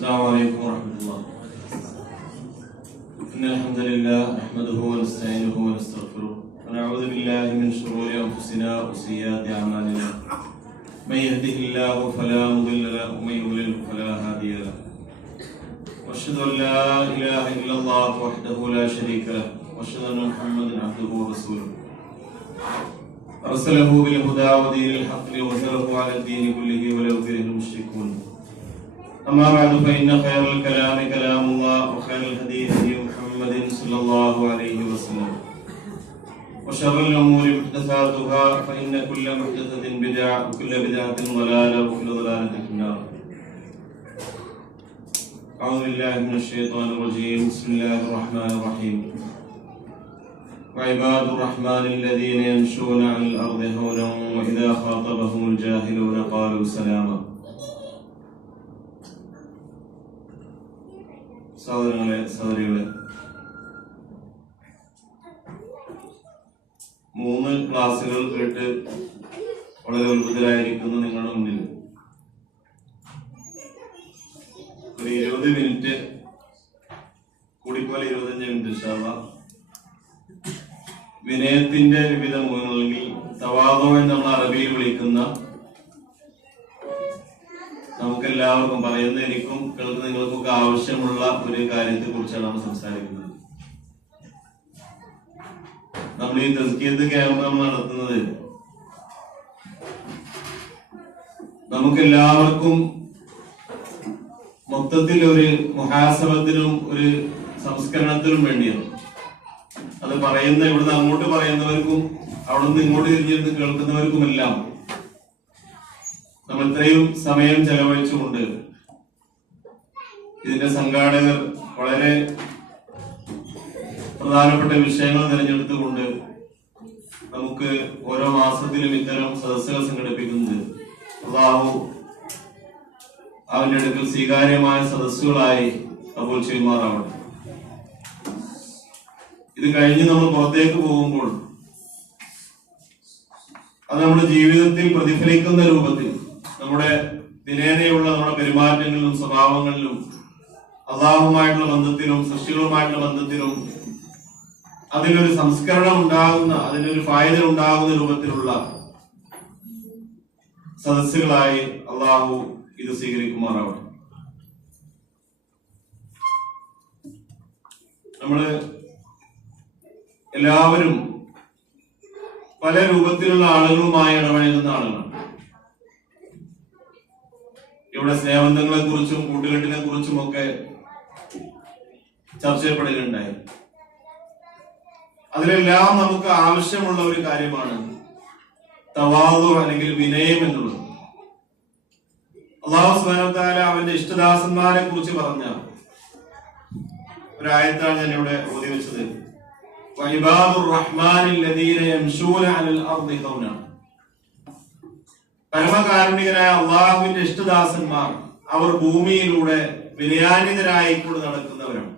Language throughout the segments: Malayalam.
السلام عليكم ورحمة الله. إن الحمد لله نحمده ونستعينه ونستغفره ونعوذ بالله من شرور أنفسنا وسيئات أعمالنا. من يهده الله فلا مضل له ومن يضلل فلا هادي له. وأشهد أن لا إله إلا الله وحده لا شريك له وأشهد أن محمدا عبده ورسوله. أرسله بالهدى ودين الحق ليظهره على الدين كله ولو كره المشركون. أما بعد فإن خير الكلام كلام الله وخير الهدي هدي محمد صلى الله عليه وسلم. وشر الأمور محدثاتها فإن كل محدثة بدعة وكل بدعة ضلالة وكل ضلالة في النار. أعوذ بالله من الشيطان الرجيم. بسم الله الرحمن الرحيم. وعباد الرحمن الذين يمشون على الأرض هونا وإذا خاطبهم الجاهلون قالوا سلاما. സഹോദരങ്ങളെ സഹോദരികളെ. മൂന്ന് ക്ലാസ്സുകൾ കേട്ട് വളരെ ഉത്ഭുതരായിരിക്കുന്നു നിങ്ങളുടെ മുന്നിൽ. ഒരു ഇരുപത് മിനിറ്റ് കൂടിപ്പോലെ ഇരുപത്തഞ്ച് മിനിറ്റ് ഷാവ വിനയത്തിന്റെ വിവിധ അല്ലെങ്കിൽ തവാദോ എന്ന് നമ്മൾ അറബിയിൽ വിളിക്കുന്ന എല്ലാവർക്കും പറയുന്ന എനിക്കും കേൾക്കുന്ന നിങ്ങൾക്കൊക്കെ ആവശ്യമുള്ള ഒരു കാര്യത്തെ കുറിച്ചാണ് നമ്മൾ സംസാരിക്കുന്നത്. നമ്മൾ ഈ തസ്കിയത്ത് ക്യാമ്പ് നമ്മൾ നടത്തുന്നത് നമുക്ക് എല്ലാവർക്കും മൊത്തത്തിൽ ഒരു മഹാസഭത്തിനും ഒരു സംസ്കരണത്തിനും വേണ്ടിയാണ്. അത് പറയുന്ന ഇവിടുന്ന് അങ്ങോട്ട് പറയുന്നവർക്കും അവിടുന്ന് ഇങ്ങോട്ട് തിരിഞ്ഞിരുന്ന് കേൾക്കുന്നവർക്കുമെല്ലാം നമ്മൾ ഇത്രയും സമയം ചെലവഴിച്ചുകൊണ്ട് ഇതിന്റെ സംഘാടകർ വളരെ പ്രധാനപ്പെട്ട വിഷയങ്ങൾ തിരഞ്ഞെടുത്തുകൊണ്ട് നമുക്ക് ഓരോ മാസത്തിലും ഇത്തരം സദസ്സുകൾ സംഘടിപ്പിക്കുന്നത് അള്ളാഹു അവന്റെ അടുക്കൽ സ്വീകാര്യമായ സദസ്സുകളായി കബൂൽ ചെയ്യുമാറാവട്ടെ. ഇത് കഴിഞ്ഞ് നമ്മൾ പുറത്തേക്ക് പോകുമ്പോൾ അത് നമ്മുടെ ജീവിതത്തിൽ പ്രതിഫലിക്കുന്ന രൂപത്തിൽ നമ്മുടെ ദിനേനയുള്ള നമ്മുടെ പെരുമാറ്റങ്ങളിലും സ്വഭാവങ്ങളിലും അള്ളാഹുമായിട്ടുള്ള ബന്ധത്തിലും സൃഷ്ടികളുമായിട്ടുള്ള ബന്ധത്തിലും അതിനൊരു സംസ്കരണം ഉണ്ടാകുന്ന അതിനൊരു ഫായത ഉണ്ടാകുന്ന രൂപത്തിലുള്ള സദസ്സുകളായി അള്ളാഹു ഇത് സ്വീകരിക്കുമാറാവട്ടെ. നമ്മൾ എല്ലാവരും പല രൂപത്തിലുള്ള ആളുകളുമായി ഇടപഴകുന്ന ആളുകളാണ്. ഇവിടെ സ്നേഹബന്ധങ്ങളെ കുറിച്ചും കൂട്ടുകെട്ടിനെ കുറിച്ചും ഒക്കെ ചർച്ച ചെയ്യപ്പെടുകയുണ്ടായി അതിലെല്ലാം നമുക്ക് ആവശ്യമുള്ള ഒരു കാര്യമാണ് തവാദു അല്ലെങ്കിൽ വിനയം എന്നുള്ളത്. അള്ളാഹു സുബാനത്താല അവന്റെ ഇഷ്ടദാസന്മാരെ കുറിച്ച് പറഞ്ഞ ഒരായത്താണ് ഞാൻ ഇവിടെ ഓതി വെച്ചത്. വൈബാദുർ റഹ്മാനിൽ ലദീന യംശൂന അലൽ അർദി പരമകാരുണികനായ അള്ളാഹുവിന്റെ ഇഷ്ടദാസന്മാർ അവർ ഭൂമിയിലൂടെ വിനയാനിതരായിക്കൊണ്ട് നടക്കുന്നവരാണ്.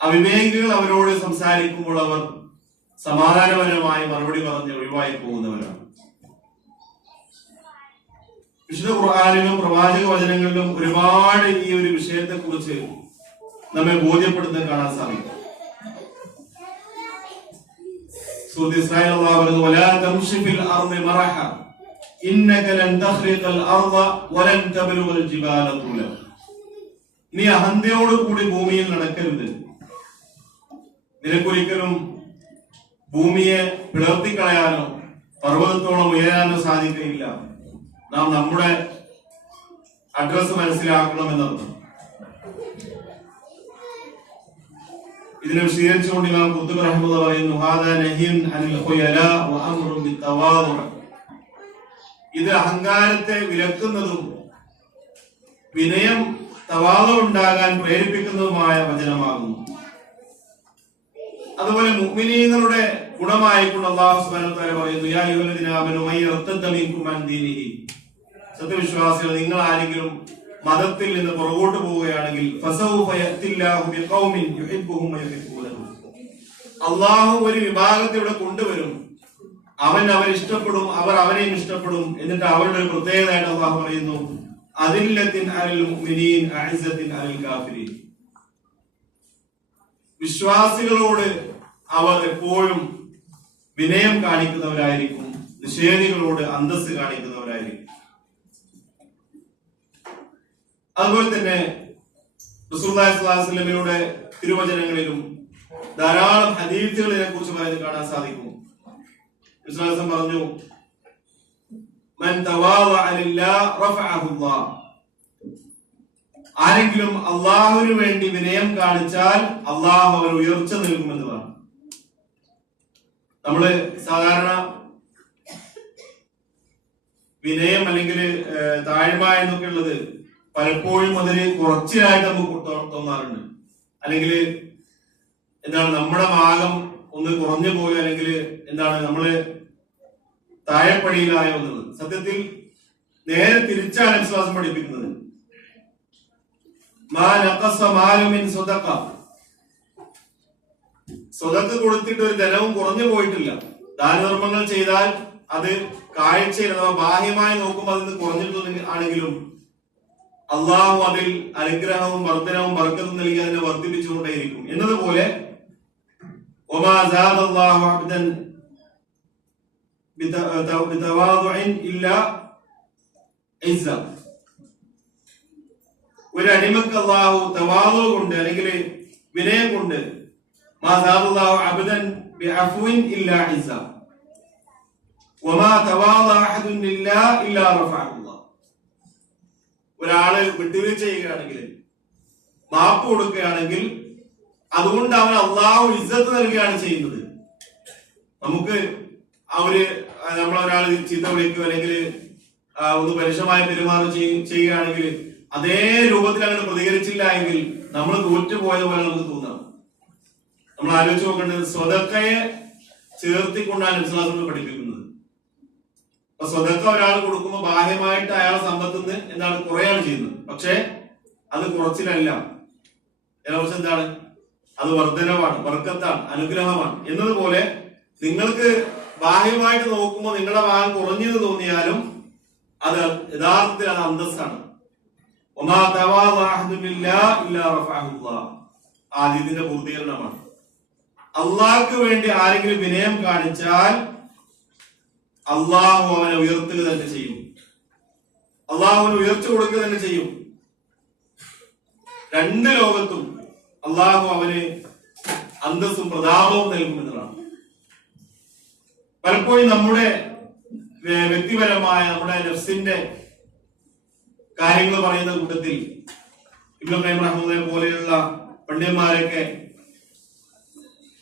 അവിവേകികൾ അവരോട് സംസാരിക്കുമ്പോൾ അവർ സമാധാനപരമായി മറുപടി പറഞ്ഞ് ഒഴിവായി പോകുന്നവരാണ്. വിശുദ്ധ ഖുർആാനിലും പ്രവാചക വചനങ്ങളിലും ഒരുപാട് ഈ ഒരു വിഷയത്തെ കുറിച്ച് നമ്മെ ബോധ്യപ്പെടുത്താൻ കാണാൻ സാധിക്കും. ഇസ്രായേൽ അല്ലാഹു പറയുന്നു വലാ തംശി ഫിൽ അർദി മറഹ ഇന്നക ലൻ തഖ്രിഖൽ അർദ വലൻ തബ്ലുഗൽ ജിബാല തുല. നീ അഹന്തയോട് കൂടി ഭൂമിയിൽ നടക്കരുത്. നിനക്കൊരിക്കലും ഭൂമിയെ പിളർത്തിക്കളയാനോ പർവതത്തോളം ഉയരാനോ സാധിക്കുകയില്ല നാം നമ്മുടെ അഡ്രസ് മനസ്സിലാക്കണമെന്നർത്ഥം. ഇതിനെ വിശദീകരിച്ചുകൊണ്ട് ഇമാം കുത്തുബ് റഹ്മത്തുള്ളാഹി പറയുന്നു ഹാദാ നഹിയൻ അനിൽ ഖുയലാ വ ബിത്തവാദു ഇത് അഹങ്കാരത്തെ വിലക്കുന്നതും വിനയം തവാദം ഉണ്ടാകാൻ പ്രേരിപ്പിക്കുന്നതുമായ വചനമാകുന്നു. അതുപോലെ മുഅ്മിനീങ്ങളുടെ ഗുണമായിക്കൊണ്ട് അല്ലാഹു സുബ്ഹാനഹു വ തആല പറയുന്നു യാ അയ്യുഹല്ലദീന ആമനു മൻ യർതദ്ദ മിൻകും അൻ ദീനിഹി. സത്യവിശ്വാസികൾ നിങ്ങൾ ആരെങ്കിലും മതത്തിൽ നിന്ന് പുറകോട്ട് പോവുകയാണെങ്കിൽ അള്ളാഹു ഒരു വിഭാഗത്തെ ഇവിടെ കൊണ്ടുവരും. അവൻ അവരെ ഇഷ്ടപ്പെടും അവർ അവനെയും ഇഷ്ടപ്പെടും എന്നിട്ട് അവരുടെ ഒരു പ്രത്യേകതയാണ് അള്ളാഹു പറയുന്നു മുഅ്മിനീൻ വിശ്വാസികളോട് അവർ എപ്പോഴും വിനയം കാണിക്കുന്നവരായിരിക്കും നിഷേധികളോട് അന്തസ് കാണിക്കുന്നവരായിരിക്കും. അതുപോലെ തന്നെ റസൂലുള്ളാഹിയുടെ തിരുവചനങ്ങളിലും ധാരാളം ഹദീഫുകളെ കുറിച്ച് പറയുന്നത് കാണാൻ സാധിക്കും. വിശ്വാസം പറഞ്ഞു ആരെങ്കിലും അള്ളാഹുവിന് വേണ്ടി വിനയം കാണിച്ചാൽ അള്ളാഹു അവർ ഉയർച്ച പറഞ്ഞു നമ്മൾ സാധാരണ വിനയം അല്ലെങ്കിൽ താഴ്മ എന്നൊക്കെ ഉള്ളത് പലപ്പോഴും അതിന് കുറച്ചിലായിട്ട് നമുക്ക് തോന്നാറുണ്ട്. അല്ലെങ്കിൽ എന്താണ് നമ്മുടെ ഭാഗം ഒന്ന് കുറഞ്ഞു പോയി അല്ലെങ്കിൽ എന്താണ് നമ്മൾ താഴെപ്പടിയിലായോ എന്നുള്ളത് സത്യത്തിൽ നേരെ തിരിച്ചാണ് വിശ്വാസം പഠിപ്പിക്കുന്നത്. സ്വതക്ക് കൊടുത്തിട്ട് ഒരു ധനവും കുറഞ്ഞു പോയിട്ടില്ല. ദാനധർമ്മങ്ങൾ ചെയ്താൽ അത് കാഴ്ചയിൽ അഥവാ ബാഹ്യമായി നോക്കുമ്പോൾ അതിന് കുറഞ്ഞിട്ടുണ്ടെങ്കിൽ ആണെങ്കിലും അള്ളാഹു അതിൽ അനുഗ്രഹവും വർദ്ധനവും വർക്കത്തും നൽകി അതിനെ വർദ്ധിപ്പിച്ചുകൊണ്ടേയിരിക്കും എന്നതുപോലെ. ഒരു അടിമക്ക് അള്ളാഹു തവാദു കൊണ്ട് അല്ലെങ്കിൽ വിനയം കൊണ്ട് ഇല്ല ഇല്ല. ഒരാൾ വിട്ടുവീഴ്ച ചെയ്യുകയാണെങ്കിൽ മാപ്പ് കൊടുക്കുകയാണെങ്കിൽ അതുകൊണ്ട് അവൻ അള്ളാഹു ഇജ്ജത്ത് നൽകുകയാണ് ചെയ്യുന്നത്. നമുക്ക് അവർ നമ്മളൊരാൾ ചീത്ത വിളിക്കുക അല്ലെങ്കിൽ ഒന്ന് പരുഷമായ പെരുമാറും ചെയ്യ- ചെയ്യുകയാണെങ്കിൽ അതേ രൂപത്തിൽ അങ്ങനെ പ്രതികരിച്ചില്ല എങ്കിൽ നമ്മൾ തോറ്റുപോയത് പോലെ നമുക്ക് തോന്നാം. നമ്മൾ ആലോചിച്ച് നോക്കേണ്ടത് സ്വതക്കയെ ചേർത്തിക്കൊണ്ടാണ് വിശ്വാസം പഠിപ്പിക്കുന്നത്. അപ്പൊ സ്വതക്ക ഒരാൾ കൊടുക്കുമ്പോൾ ബാഹ്യമായിട്ട് അയാൾ സമ്പത്തിൽ നിന്ന് എന്താണ് കുറയാണ് ചെയ്യുന്നത്? പക്ഷേ അത് കുറച്ചിലല്ല. ഇതിനെക്കുറിച്ച് എന്താണ്? അത് വർധനവാണ് വർക്കത്താണ് അനുഗ്രഹമാണ്. എന്നതുപോലെ നിങ്ങൾക്ക് ബാഹ്യമായിട്ട് നോക്കുമ്പോൾ നിങ്ങളുടെ ഭാഗം കുറഞ്ഞെന്ന് തോന്നിയാലും അത് യഥാർത്ഥത്തിൽ അത് അന്തസ്സാണ്. ആദ്യത്തിന്റെ പൂർത്തീകരണമാണ്. അള്ളാഹ്ക്ക് വേണ്ടി ആരെങ്കിലും വിനയം കാണിച്ചാൽ അള്ളാഹു അവനെ ഉയർത്തുക തന്നെ ചെയ്യും. അള്ളാഹുവിന് ഉയർച്ച കൊടുക്കുക തന്നെ ചെയ്യും. രണ്ട് ലോകത്തും അള്ളാഹു അവന് അന്തസ്സും പ്രതാപവും നൽകുമെന്നതാണ് പലപ്പോഴും നമ്മുടെ വ്യക്തിപരമായ നമ്മുടെ നഫ്സിന്റെ കാര്യങ്ങൾ പറയുന്ന കൂട്ടത്തിൽ ഇബ്രാഹിം റഹ്മുദിനെ പോലെയുള്ള പണ്ഡിതന്മാരൊക്കെ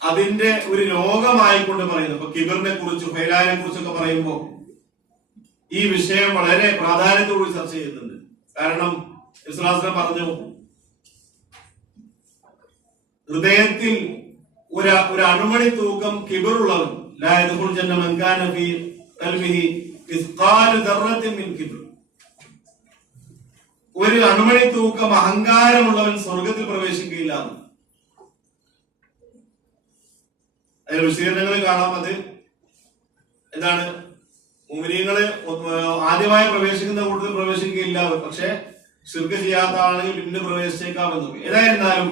അതിന്റെ ഒരു രോഗമായിക്കൊണ്ട് പറയുന്നത് ഇപ്പൊ കിബറിനെ കുറിച്ചും ഫൈലാനെ കുറിച്ചൊക്കെ പറയുമ്പോൾ ഈ വിഷയം വളരെ പ്രാധാന്യത്തോട് ചർച്ച ചെയ്യുന്നുണ്ട്. കാരണം ഇസ്ലാസിനെ പറഞ്ഞു ഹൃദയത്തിൽ ഒരു ഒരു അണുമണി തൂക്കം കിബറുള്ളവൻ ഒരു അണുമണി തൂക്കം അഹങ്കാരമുള്ളവൻ സ്വർഗത്തിൽ പ്രവേശിക്കുകയില്ല എന്ന്. അതിന്റെ വിശദീകരണങ്ങൾ കാണാം. അത് എന്താണ്? മുമിനീങ്ങൾ ആദ്യമായി പ്രവേശിക്കുന്ന കൂട്ടത്തിൽ പ്രവേശിക്കുകയില്ല പക്ഷെ ശിർക്ക് ചെയ്യാത്ത ആണെങ്കിൽ പിന്നെ പ്രവേശിച്ചേക്കാമെന്നൊക്കെ ഏതായിരുന്നാലും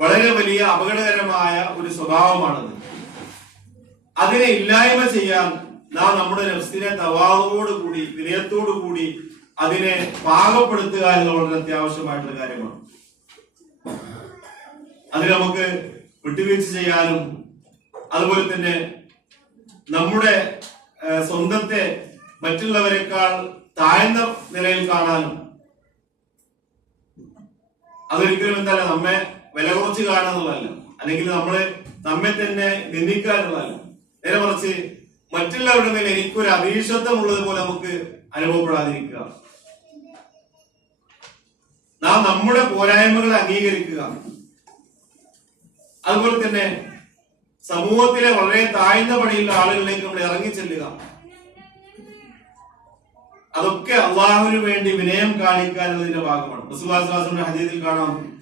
വളരെ വലിയ അപകടകരമായ ഒരു സ്വഭാവമാണത്. അതിനെ ഇല്ലായ്മ ചെയ്യാൻ നാം നമ്മുടെ നഫ്സിനെ വിനയത്തോടു കൂടി അതിനെ പാകപ്പെടുത്തുക എന്ന് വളരെ അത്യാവശ്യമായിട്ടുള്ള കാര്യമാണ്. അത് നമുക്ക് വിട്ടുവീഴ്ച ചെയ്യാനും അതുപോലെ തന്നെ നമ്മുടെ സ്വന്തത്തെ മറ്റുള്ളവരെക്കാൾ താഴ്ന്ന നിലയിൽ കാണാനും അതൊരിക്കലും എന്തല്ല നമ്മെ വില കുറച്ച് കാണാന്നുള്ളതല്ല അല്ലെങ്കിൽ നമ്മളെ നമ്മെ തന്നെ നിന്ദിക്കാനുള്ളതല്ല. നേരെ മറിച്ച് മറ്റുള്ളവരുടെ മേലെ എനിക്കൊരു അഭീഷത്വം ഉള്ളത് പോലെ നമുക്ക് അനുഭവപ്പെടാതിരിക്കുക. നാം നമ്മുടെ പോരായ്മകളെ അംഗീകരിക്കുക. അതുപോലെ തന്നെ സമൂഹത്തിലെ വളരെ താഴ്ന്ന പണിയുള്ള ആളുകളിലേക്ക് നമ്മൾ ഇറങ്ങിച്ചെല്ലുക അതൊക്കെ അള്ളാഹുവിന് വേണ്ടി വിനയം കാണിക്കാൻ അതിന്റെ ഭാഗമാണ്. റസൂലുള്ളാഹിന്റെ ഹദീസിൽ കാണാം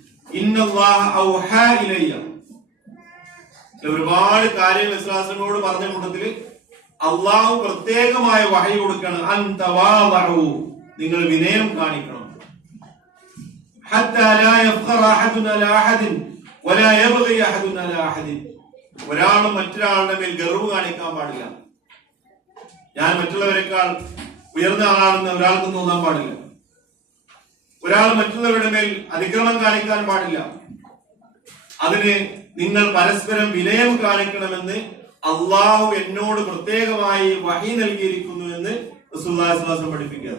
ഒരുപാട് കാര്യങ്ങൾ ഇസ്ലാസിനോട് പറഞ്ഞ കൂട്ടത്തിൽ അള്ളാഹു പ്രത്യേകമായ വഹി കൊടുക്കണം. നിങ്ങൾ വിനയം കാണിക്കണം. ഒരാളും മറ്റൊരാളുടെ മേൽ ഗർവ് കാണിക്കാൻ പാടില്ല. ഞാൻ മറ്റുള്ളവരെക്കാൾ ഉയർന്ന ആളാണെന്ന് ഒരാൾക്ക് തോന്നാൻ പാടില്ല. ഒരാൾ മറ്റുള്ളവരുടെ മേൽ അതിക്രമം കാണിക്കാൻ പാടില്ല. അതിന് നിങ്ങൾ പരസ്പരം വിനയം കാണിക്കണമെന്ന് അള്ളാഹു എന്നോട് പ്രത്യേകമായി വഹി നൽകിയിരിക്കുന്നു എന്ന് സുല്ലാസ്വാസം പഠിപ്പിക്കുക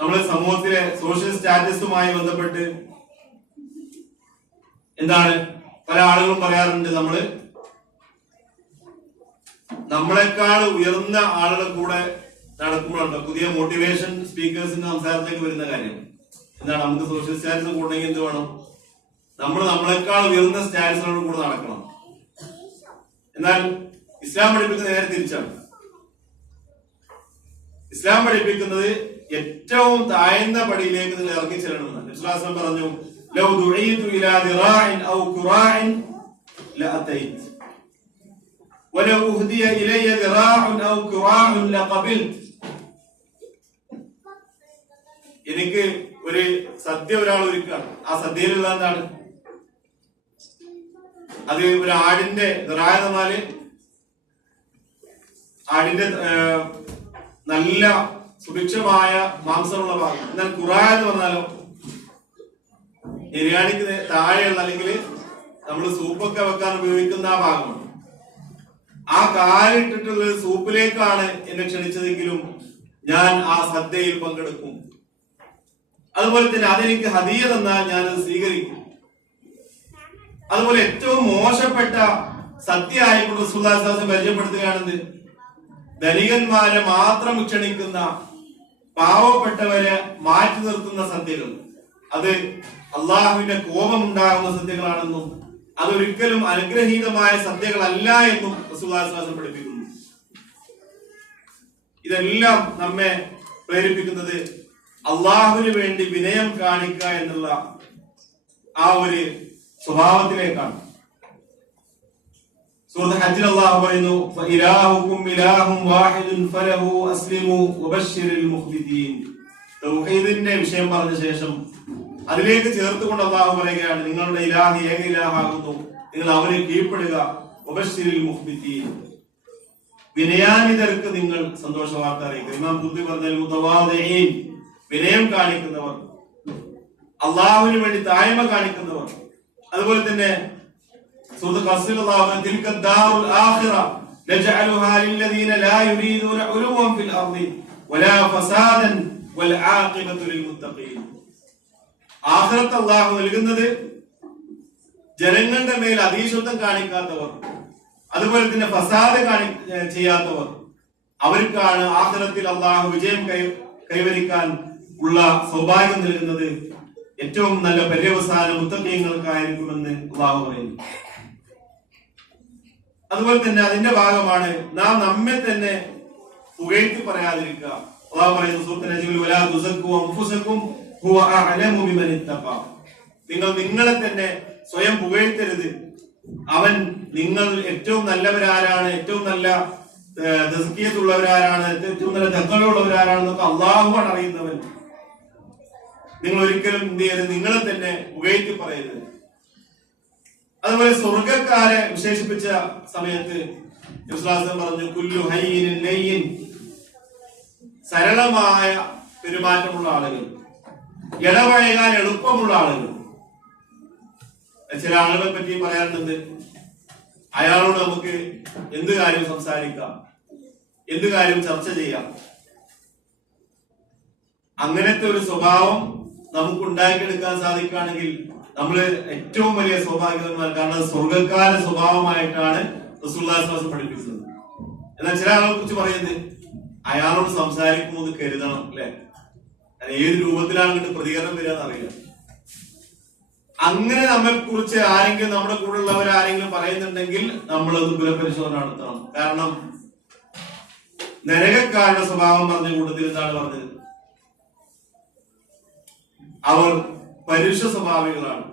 നമ്മളെ സമൂഹത്തിലെ സോഷ്യൽ സ്റ്റാറ്റസുമായി ബന്ധപ്പെട്ട് എന്താണ് പല ആളുകളും പറയാറുണ്ട് നമ്മൾ? നമ്മളെക്കാൾ ഉയർന്ന ആളുടെ കൂടെ നടക്കുമ്പോഴുണ്ട്. പുതിയ മോട്ടിവേഷൻ സ്പീക്കേഴ്സിന്റെ സംസാരത്തിലേക്ക് വരുന്ന കാര്യം. എന്താണ്? നമുക്ക് സോഷ്യൽ സ്റ്റാറ്റസ് കൂടണമെങ്കിൽ എന്ത് വേണം? നമ്മൾ നമ്മളെക്കാൾ ഉയർന്ന സ്റ്റാറ്റസിനോട് കൂടെ നടക്കണം. എന്നാൽ ഇസ്ലാം പഠിപ്പിക്കുന്ന നേരെ തിരിച്ചാണ്. ഇസ്ലാം പഠിപ്പിക്കുന്നത് ഏറ്റവും താഴ്ന്ന പടിയിലേക്ക് നിങ്ങൾ ഇറങ്ങി ചെല്ലണമെന്ന് പറഞ്ഞു ലൗ ദുഈതു ഇലാ ദിറാഇൻ ഔ ഖുറാഇൻ ലഅതൈത് ولو أهدي إلي ذراع أو كراع لقبلت എനിക്ക് ഒരു സദ്യ ഒരാൾ ഒരുക്കാണ് ആ സദ്യയിലുള്ള എന്താണ് അത് ഒരു ആടിന്റെ ദിറായ എന്ന് പറഞ്ഞാല് ആടിന്റെ ഏർ, നല്ല സുഭിക്ഷമായ മാംസമുള്ള ഭാഗം എന്നാൽ ഖുറാ എന്ന് പറഞ്ഞാലോ ബിരിയാണിക്ക് താഴെയുള്ള അല്ലെങ്കിൽ നമ്മൾ സൂപ്പൊക്കെ വെക്കാൻ ഉപയോഗിക്കുന്ന ആ ഭാഗമാണ് ആ കാലിട്ടിട്ടുള്ള സൂപ്പിലേക്കാണ് എന്നെ ക്ഷണിച്ചതെങ്കിലും ഞാൻ ആ സദ്യയിൽ പങ്കെടുക്കും. അതുപോലെ തന്നെ അതെനിക്ക് ഹതിയ തന്നാൽ ഞാൻ അത് സ്വീകരിക്കും. അതുപോലെ ഏറ്റവും മോശപ്പെട്ട സത്യ ആയിക്കൊണ്ട് സുല്ലാസാസം പരിചയപ്പെടുത്തുകയാണെന്ന് ധനികന്മാരെ മാത്രം ക്ഷണിക്കുന്ന പാവപ്പെട്ടവരെ മാറ്റി നിർത്തുന്ന സദ്യകൾ അത് അള്ളാഹുവിന്റെ കോപം ഉണ്ടാകുന്ന സത്യങ്ങളാണെന്നും അതൊരിക്കലും അനുഗ്രഹീതമായ സത്യങ്ങളല്ല എന്നും റസൂലുള്ളാഹിസ്വലാസം പഠിപ്പിക്കുന്നു ഇതെല്ലാം നമ്മെ പ്രേരിപ്പിക്കുന്നത് അള്ളാഹുവിന് വേണ്ടി വിനയം കാണിക്കുക എന്നുള്ള ആ ഒരു സ്വഭാവത്തിലേക്കാണ് സൂറത്ത് ഹജ്ജിൽ അള്ളാഹു പറയുന്നു ഇലാഹുക്കും ഇലാഹും വാഹിദുൻ ഫലഹു അസ്ലിമു വബശ്ശിരിൽ മുഖ്ബിതീൻ." തൗഹീദിന്റെ വിഷയം പറഞ്ഞ ശേഷം അതിലേക്ക് ചേർത്തുകൊണ്ട് അള്ളാഹു പറയുകയാണ് നിങ്ങളുടെ ഇലാഹി ഏക ഇലാഹാകുന്നു. നിങ്ങൾ അവന് കീഴ്പ്പെടുക. വിനയാനിതർക്ക് നിങ്ങൾ സന്തോഷ വാർത്ത അറിയിക്കുക. ഇമാം കാണിക്കുന്നവർ. അള്ളാഹുവിന് വേണ്ടി താഴ്മ കാണിക്കുന്നവർ. അതുപോലെ തന്നെ അല്ലാഹു "തിൽക ദാറുൽ നജഅലുഹാ ലില്ലദീന ലാ ഉലുവൻ ഫിൽ വലാ ഫസാദൻ വൽ ആഖിബത്തു ലിൽ മുത്തഖീൻ." ആഖിറത്ത് അല്ലാഹു നൽകുന്നത് ജനങ്ങളുടെ മേൽ അതീശത്വം കാണിക്കാത്തവർ അതുപോലെ തന്നെ ഫസാദ് കാണി ചെയ്യാത്തവർ. അവർക്കാണ് ആഖിറത്തിൽ അള്ളാഹു വിജയം കൈ കൈവരിക്കാൻ ഉള്ള സൗഭാഗ്യം നൽകുന്നത് ഏറ്റവും നല്ല പര്യവസാന മുത്തക്കീയങ്ങൾക്കായിരിക്കുമെന്ന് അള്ളാഹു പറയുന്നു. അതുപോലെ തന്നെ അതിന്റെ ഭാഗമാണ് നാം നമ്മെ തന്നെ പുകഴ്ത്തി പറയാതിരിക്കുക. അള്ളാഹു പറയുന്നു സുഹൃത്ത് നിങ്ങൾ നിങ്ങളെ തന്നെ സ്വയം പുകഴ്ത്തരുത്. അവൻ നിങ്ങൾ ഏറ്റവും നല്ലവരാരാണ് ഏറ്റവും നല്ല തസ്കിയത്തുള്ളവരാരാണ് ഏറ്റവും നല്ല തക്കവയുള്ളവരാരാണെന്നൊക്കെ അള്ളാഹുവാണ് അറിയുന്നവൻ. നിങ്ങൾ ഒരിക്കലും എന്ത് ചെയ്യരുത് നിങ്ങളെ തന്നെ പുകഴ്ത്തി പറയരുത്. അതുപോലെ സ്വർഗക്കാരെ വിശേഷിപ്പിച്ച സമയത്ത് പറഞ്ഞു കുല്ലു ഹയ്യിൻ ലയ്യിൻ. സരളമായ പെരുമാറ്റമുള്ള ആളുകൾ. ഇടപഴകാൻ എളുപ്പമുള്ള ആളുകൾ. ചില ആളുകളെ പറ്റി പറയാറുണ്ട് അയാളോട് നമുക്ക് എന്ത് കാര്യം സംസാരിക്കാം? എന്ത് കാര്യം ചർച്ച ചെയ്യാം? അങ്ങനത്തെ ഒരു സ്വഭാവം നമുക്ക് ഉണ്ടാക്കിയെടുക്കാൻ സാധിക്കുകയാണെങ്കിൽ നമ്മൾ ഏറ്റവും വലിയ സൗഭാഗ്യവന്മാർ കാരണം സ്വർഗക്കാര സ്വഭാവമായിട്ടാണ് റസൂല്ലാസ്വാസം പഠിപ്പിച്ചത്. എന്നാൽ ചില ആളുകളെ കുറിച്ച് പറയുന്നത് അയാളോട് സംസാരിക്കുമോ എന്ന് കരുതണം അല്ലെ? ഏത് രൂപത്തിലാണ് അങ്ങോട്ട് പ്രതികരണം വരിക എന്നറിയില്ല അങ്ങനെ നമ്മെ കുറിച്ച് ആരെങ്കിലും നമ്മുടെ കൂടെ ഉള്ളവർ ആരെങ്കിലും പറയുന്നുണ്ടെങ്കിൽ നമ്മൾ അത് പുനഃപരിശോധന നടത്തണം. കാരണം നരകക്കാരുടെ സ്വഭാവം പറഞ്ഞ കൂട്ടത്തിൽ എന്താണ് പറഞ്ഞത്? അവർ പരുഷ സ്വഭാവികളാണ്.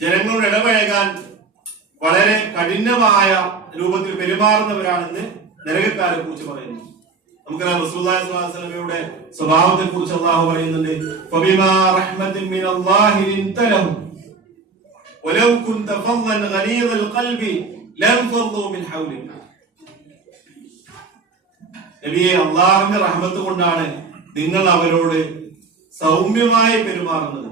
ജനങ്ങളോട് ഇടപഴകാൻ വളരെ കഠിനമായ രൂപത്തിൽ പെരുമാറുന്നവരാണെന്ന് നരകക്കാരെ കുറിച്ച് പറയുന്നു. റസൂലുള്ളാഹി അലൈഹി വസല്ലമയുടെ സ്വഭാവത്തെ കുറിച്ച് അള്ളാഹു പറയുന്നുണ്ട് ഫബിമാ വലൗ ഖൽബി കൊണ്ടാണ് നിങ്ങൾ അവരോട് സൗമ്യമായി പെരുമാറുന്നത്.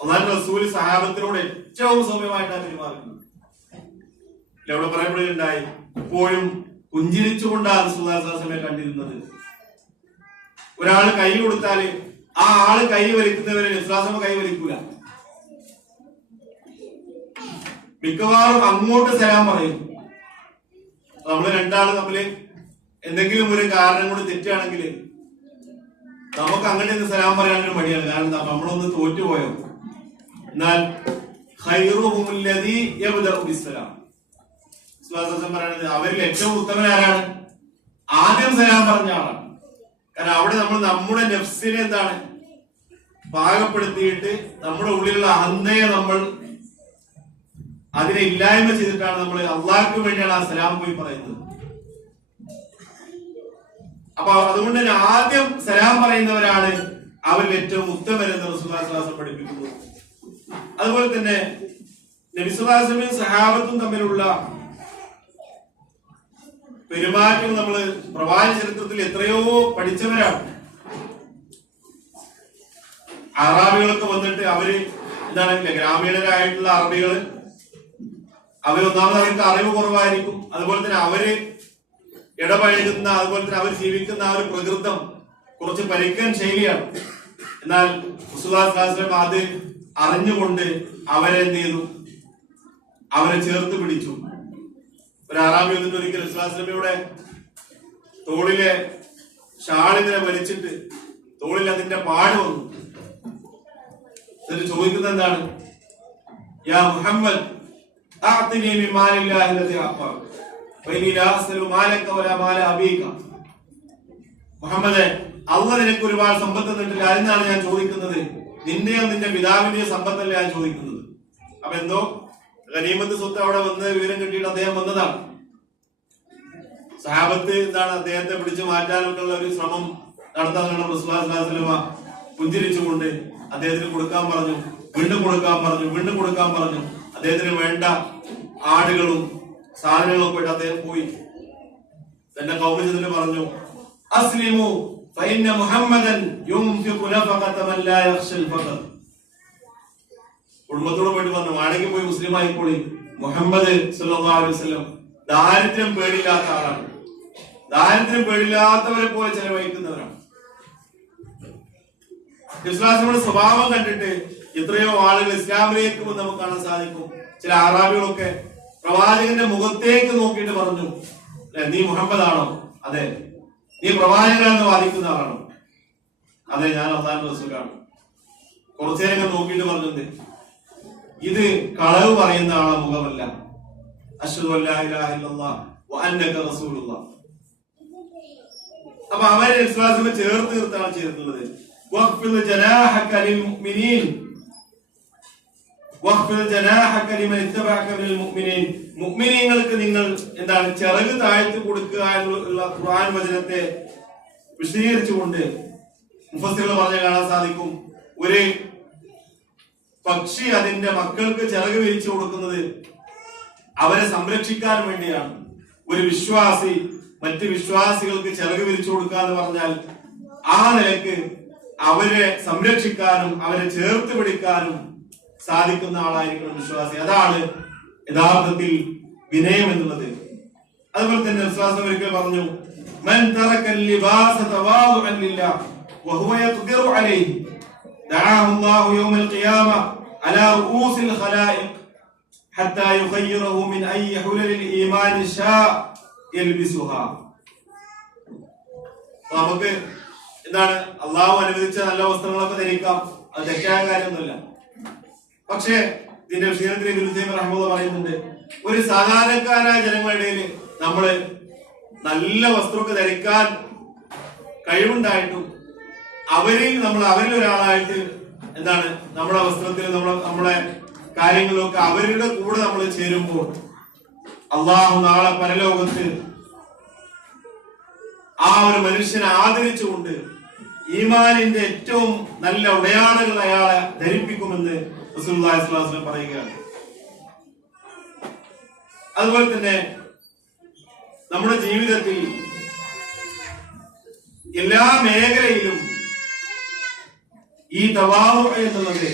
അള്ളാഹു റസൂൽ സഹാബത്തിനോട് ഏറ്റവും സൗമ്യമായിട്ടാണ് പെരുമാറുന്നത്. പറയപ്പെടുകയുണ്ടായി ഇപ്പോഴും പുഞ്ചിരിച്ചുകൊണ്ടാണ് സുഹാസാസമയെ കണ്ടിരുന്നത്. ഒരാൾ കൈ കൊടുത്താൽ ആ ആൾ കൈ വലിക്കുന്നവരെ വിശ്വാസം കൈ വലിക്കൂല. മിക്കവാറും അങ്ങോട്ട് സലാം പറയും. നമ്മൾ രണ്ടാൾ തമ്മിൽ എന്തെങ്കിലും ഒരു കാരണം കൊണ്ട് തെറ്റാണെങ്കിൽ നമുക്ക് അങ്ങോട്ട് നിന്ന് സലാം പറയാനൊരു മടിയാണ്. കാരണം നമ്മളൊന്ന് തോറ്റുപോയോ? എന്നാൽ ബിസ്സലാം. വിശ്വാസം പറയുന്നത് അവരിൽ ഏറ്റവും ഉത്തമൻ ആരാണ്? ആദ്യം സലാം പറഞ്ഞ ആളാണ്. കാരണം അവിടെ നമ്മൾ നമ്മുടെ നെഫ്സിനെ എന്താണ്? പാകപ്പെടുത്തിയിട്ട് നമ്മുടെ ഉള്ളിലുള്ള അഹന്തയെ നമ്മൾ അതിനെ ഇല്ലായ്മ ചെയ്തിട്ടാണ് നമ്മൾ അള്ളാഹ്ക്ക് വേണ്ടിയാണ് ആ സലാം പോയി പറയുന്നത്. അപ്പൊ അതുകൊണ്ട് തന്നെ ആദ്യം സലാം പറയുന്നവരാണ് അവരിൽ ഏറ്റവും ഉത്തമരെന്ന് റസൂലാസം പഠിപ്പിക്കുന്നത് അതുപോലെ തന്നെ നബിസുലാസമയും സഹാബത്തും തമ്മിലുള്ള പെരുമാറ്റം നമ്മൾ പ്രവാചക ചരിത്രത്തിൽ എത്രയോ പഠിച്ചവരാണ്. അറാബികളൊക്കെ വന്നിട്ട് അവർ എന്താണ് ഗ്രാമീണരായിട്ടുള്ള അറബികൾ. അവരൊന്നാമത് അവർക്ക് അറിവ് കുറവായിരിക്കും. അതുപോലെ തന്നെ അവർ ഇടപഴകുന്ന അതുപോലെ തന്നെ അവർ ജീവിക്കുന്ന ആ ഒരു പ്രകൃതം കുറച്ച് പരിക്കൻ ശൈലിയാണ്. എന്നാൽ അത് അറിഞ്ഞുകൊണ്ട് അവരെ എന്ത് ചെയ്തു? അവരെ ചേർത്ത് പിടിച്ചു. ഒരു അറാബി വന്നിട്ട് ഒരിക്കൽ ഇസ്ലാസ്ലമിയുടെ തോളിലെ ഷാളിനെ വലിച്ചിട്ട് തോളിൽ അതിന്റെ പാട് വന്നു. എന്നിട്ട് ചോദിക്കുന്നത് എന്താണ്? യാ മുഹമ്മദ് മുഹമ്മദ് അള്ള നിനക്ക് ഒരുപാട് സമ്പത്ത് തന്നിട്ടില്ല. അതിനാണ് ഞാൻ ചോദിക്കുന്നത്? നിന്റെയോ നിന്റെ പിതാവിന്റെയോ സമ്പത്തല്ല ഞാൻ ചോദിക്കുന്നത്? അപ്പൊ എന്തോ ഗനീമത്ത് സ്വത്ത് അവിടെ വന്ന് വിവരം കിട്ടിയിട്ട് അദ്ദേഹം വന്നതാണ്. സഹാബത്ത് എന്താണ് അദ്ദേഹത്തെ പിടിച്ചു മാറ്റാനൊക്കെയുള്ള ഒരു ശ്രമം നടത്താനുള്ള റസുലാസ്ലാസ്ലമ പുഞ്ചിരിച്ചുകൊണ്ട് അദ്ദേഹത്തിന് കൊടുക്കാൻ പറഞ്ഞു വീണ്ടും കൊടുക്കാൻ പറഞ്ഞു വീണ്ടും കൊടുക്കാൻ പറഞ്ഞു. അദ്ദേഹത്തിന് വേണ്ട ആടുകളും സാധനങ്ങളും ആയിട്ട് അദ്ദേഹം പോയി. തന്റെ കൗമ ചെന്നിട്ട് പറഞ്ഞു അസ്ലിമു ഫൈന മുഹമ്മദൻ യുംഫിഖു നഫഖത മൻ ലാ യഖ്ശൽ ഫഖർ. കുടുംബത്തോട് പോയിട്ട് പറഞ്ഞു വേണമെങ്കിൽ പോയി മുസ്ലിം ആയിക്കോളി. മുഹമ്മദ് വസല്ലം ദാരിദ്ര്യം പേടില്ലാത്ത ആളാണ്. ദാരിദ്ര്യം പേടില്ലാത്തവരെ പോലെ ചെലവഴിക്കുന്നവരാണ്. ഇസ്ലാമിയുടെ സ്വഭാവം കണ്ടിട്ട് എത്രയോ ആളുകൾ ഇസ്ലാമിലേക്ക് നമുക്ക് കാണാൻ സാധിക്കും. ചില അറാബികളൊക്കെ പ്രവാചകന്റെ മുഖത്തേക്ക് നോക്കിയിട്ട് പറഞ്ഞു നീ മുഹമ്മദ് ആണോ അതെ. നീ പ്രവാചകനാണെന്ന് വാദിക്കുന്ന ആളാണോ? അതെ ഞാൻ അവസാന റസൂലാണ് കാണും. നേരം നോക്കിയിട്ട് പറഞ്ഞത് ഇത് കളവ് പറയുന്ന ആളെ മുഖമല്ല. അപ്പൊ അവരെ വിശ്വാസമെ ചേർത്ത് തീർത്താണ് ചേർത്തുള്ളത്. മുഅ്മിനീങ്ങൾക്ക് നിങ്ങൾ എന്താണ് ചിറക് താഴ്ത്തി കൊടുക്കുക എന്നുള്ള ഖുർആൻ വചനത്തെ വിശദീകരിച്ചുകൊണ്ട് മുഫസ്സിറുകൾ പറഞ്ഞ് കാണാൻ സാധിക്കും. ഒരു പക്ഷി അതിന്റെ മക്കൾക്ക് ചിറക് വിരിച്ചു കൊടുക്കുന്നത് അവരെ സംരക്ഷിക്കാൻ വേണ്ടിയാണ്. ഒരു വിശ്വാസി മറ്റ് വിശ്വാസികൾക്ക് ചിറക് വിരിച്ചു കൊടുക്കുക എന്ന് പറഞ്ഞാൽ ആ നിലയ്ക്ക് അവരെ സംരക്ഷിക്കാനും അവരെ ചേർത്ത് പിടിക്കാനും സാധിക്കുന്ന ആളായിരിക്കണം വിശ്വാസി. അതാണ് യഥാർത്ഥത്തിൽ വിനയം എന്നുള്ളത്. അതുപോലെ തന്നെ വിശ്വാസം ഒരിക്കൽ പറഞ്ഞു മൻ തറക്കൽ ലിബാസ തവാദുഅൻ ലില്ലാഹ് دعاه الله يوم القيامة على رؤوس الخلائق حتى يخيره من أي حلل الإيمان شاء يلبسها അപ്പൊ നമുക്ക് എന്താണ് അള്ളാഹു അനുവദിച്ച നല്ല വസ്ത്രങ്ങളൊക്കെ ധരിക്കാം അത് തെറ്റായ കാര്യമൊന്നുമില്ല പക്ഷേ ഇതിന്റെ വിഷയത്തിൽ ഇബിൻ റഹ്മദ് പറയുന്നുണ്ട് ഒരു സാധാരണക്കാരായ ജനങ്ങളുടെ ഇടയിൽ നമ്മള് നല്ല വസ്ത്രമൊക്കെ ധരിക്കാൻ കഴിവുണ്ടായിട്ടും അവരിൽ നമ്മൾ അവരിൽ ഒരാളായിട്ട് എന്താണ് നമ്മുടെ വസ്ത്രത്തിൽ നമ്മളെ നമ്മുടെ കാര്യങ്ങളിലൊക്കെ അവരുടെ കൂടെ നമ്മൾ ചേരുമ്പോൾ അള്ളാഹു നാളെ പരലോകത്ത് ആ ഒരു മനുഷ്യനെ ആദരിച്ചുകൊണ്ട് ഈമാനിന്റെ ഏറ്റവും നല്ല ഉടയാടകൾ അയാളെ ധരിപ്പിക്കുമെന്ന് വസല്ലം പറയുകയാണ്. അതുപോലെ തന്നെ നമ്മുടെ ജീവിതത്തിൽ എല്ലാ മേഖലയിലും ഈ തവാഹു എന്നുള്ളത്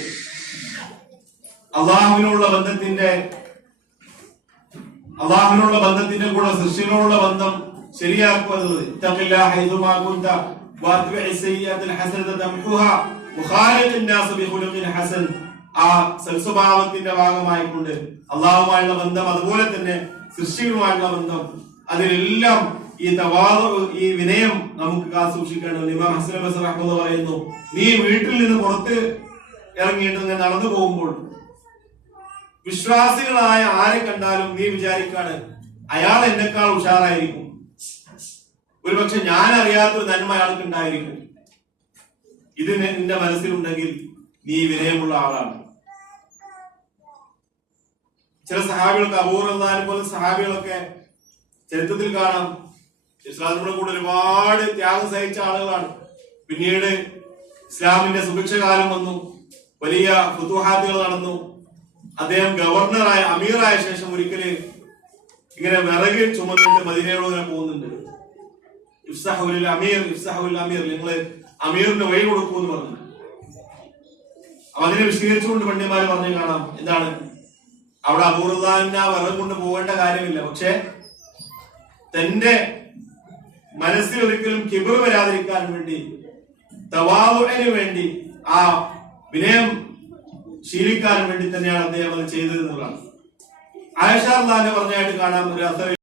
അള്ളാഹുവിനുള്ള ബന്ധത്തിന്റെ അള്ളാഹുവിനുള്ള ബന്ധത്തിന്റെ കൂടെ സൃഷ്ടികളോടുള്ള ബന്ധം ശരിയാക്കുന്നത് ആ സൽസ്വഭാവത്തിന്റെ ഭാഗമായിക്കൊണ്ട് അള്ളാഹുമായുള്ള ബന്ധം അതുപോലെ തന്നെ സൃഷ്ടികളുമായുള്ള ബന്ധം അതിലെല്ലാം ഈ ഈ വിനയം നമുക്ക് കാസൂക്ഷിക്കേണ്ടത് ഇമാം ഹസൻ ബസ് അഹമ്മദ് പറയുന്നു നീ വീട്ടിൽ നിന്ന് പുറത്ത് ഇറങ്ങിയിട്ട് ഇങ്ങനെ നടന്നു പോകുമ്പോൾ വിശ്വാസികളായ ആരെ കണ്ടാലും നീ വിചാരിക്കാണ് അയാൾ എന്നെക്കാൾ ഉഷാറായിരിക്കും. ഒരുപക്ഷെ ഞാൻ അറിയാത്തൊരു നന്മ അയാൾക്ക് ഉണ്ടായിരിക്കും. ഇത് നിന്റെ മനസ്സിലുണ്ടെങ്കിൽ നീ വിനയമുള്ള ആളാണ്. ചില സഹാബികൾക്ക് അപൂർവം പോലെ സഹാബികളൊക്കെ ചരിത്രത്തിൽ കാണാം. ഇസ്ലാമിന്റെ കൂടെ ഒരുപാട് ത്യാഗം സഹിച്ച ആളുകളാണ്. പിന്നീട് ഇസ്ലാമിന്റെ സുഭിക്ഷകാലം വന്നു. വലിയ ഫുതുഹാത്തുകൾ നടന്നു. അദ്ദേഹം ഗവർണറായ അമീറായ ശേഷം ഒരിക്കൽ ഇങ്ങനെ വിറക് ചുമന്നിട്ട് മദീനയോട് ഇങ്ങനെ പോകുന്നുണ്ട്. ഇഫ്സഹുൽ അമീർ ഇഫ്സഹുൽ അമീർ നിങ്ങൾ അമീറിന് വഴി കൊടുക്കൂ എന്ന് പറഞ്ഞു. അപ്പൊ അതിനെ വിശദീകരിച്ചുകൊണ്ട് പണ്ഡിതന്മാര് പറഞ്ഞു കാണാം എന്താണ്? അവിടെ അബൂറുദ്ദാനെ വിറക് കൊണ്ട് പോകേണ്ട കാര്യമില്ല. പക്ഷെ തന്റെ മനസ്സിൽ ഒരിക്കലും കിബർ വരാതിരിക്കാൻ വേണ്ടി തവാവുവിന് വേണ്ടി ആ വിനയം ശീലിക്കാൻ വേണ്ടി തന്നെയാണ് അദ്ദേഹം അത് ചെയ്തത് എന്നുള്ളതാണ്. ആയിഷ അള്ളഹാനെ പറഞ്ഞായിട്ട് കാണാം ഒരു അസറിൽ